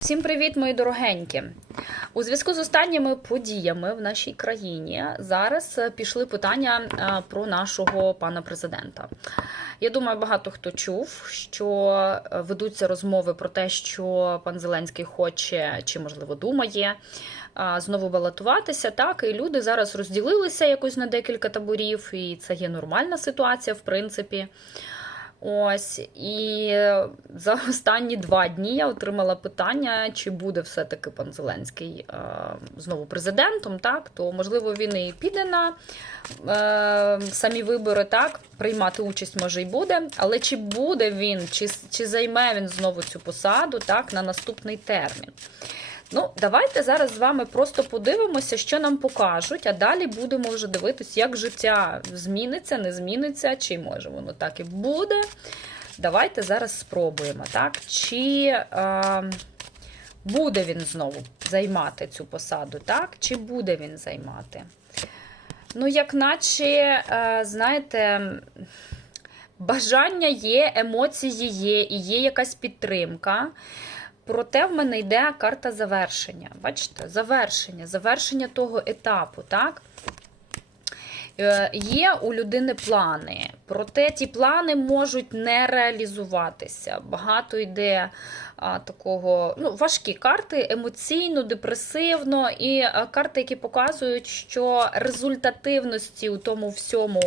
Всім привіт, мої дорогенькі! У зв'язку з останніми подіями в нашій країні зараз е, пішли питання е, про нашого пана президента. Я думаю, багато хто чув, що е, ведуться розмови про те, що пан Зеленський хоче чи, можливо, думає знову балотуватися. Так, і люди зараз розділилися якось на декілька таборів, і це є нормальна ситуація, в принципі. Ось і за останні два дні я отримала питання, чи буде все-таки пан Зеленський е, знову президентом. Так, то можливо він і піде на е, самі вибори, так приймати участь може і буде. Але чи буде він, чи, чи займе він знову цю посаду так на наступний термін? Ну, давайте зараз з вами просто подивимося, що нам покажуть, а далі будемо вже дивитися, як життя зміниться, не зміниться, чи може воно так і буде. Давайте зараз спробуємо, так? Чи е, буде він знову займати цю посаду, так? Чи буде він займати? Ну, як наче, е, знаєте, бажання є, емоції є, і є якась підтримка. Проте в мене йде карта завершення. Бачите, завершення, завершення того етапу, так? Е, Є у людини плани, проте ті плани можуть не реалізуватися. Багато йде а, такого, ну, важкі карти, емоційно, депресивно, і а, карти, які показують, що результативності у тому всьому.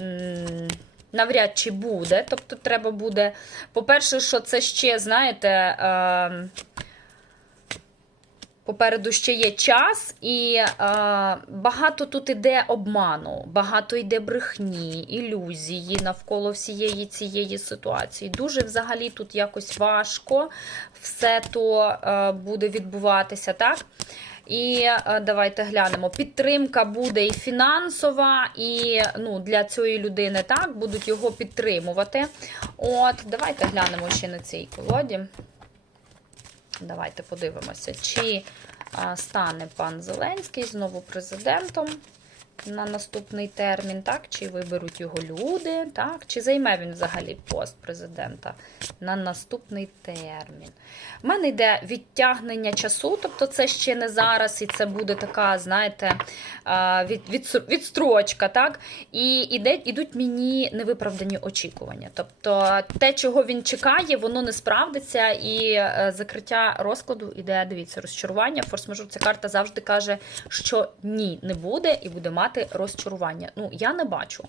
м, Навряд чи буде. Тобто, треба буде. По-перше, що це ще, знаєте, е, попереду ще є час, і е, багато тут іде обману, багато йде брехні, ілюзії навколо всієї цієї ситуації. Дуже взагалі тут якось важко все то е, буде відбуватися, так? І е, давайте глянемо. Підтримка буде і фінансова, і ну, для цієї людини так будуть його підтримувати. От, давайте глянемо ще на цій колоді. Давайте подивимося, чи а, стане пан Зеленський знову президентом на наступний термін, так? Чи виберуть його люди, так? Чи займе він взагалі пост президента на наступний термін? У мене йде відтягнення часу, тобто це ще не зараз, і це буде така, знаєте, від, від, відстрочка, так? І іде, ідуть мені невиправдані очікування. Тобто те, чого він чекає, воно не справдиться, і е, закриття розкладу іде, дивіться, розчарування. Форс-мажор ця карта завжди каже, що ні, не буде, і буде мати розчарування. Ну, я не бачу,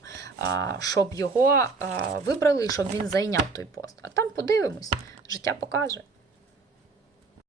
щоб його вибрали і щоб він зайняв той пост. А там подивимось, життя покаже.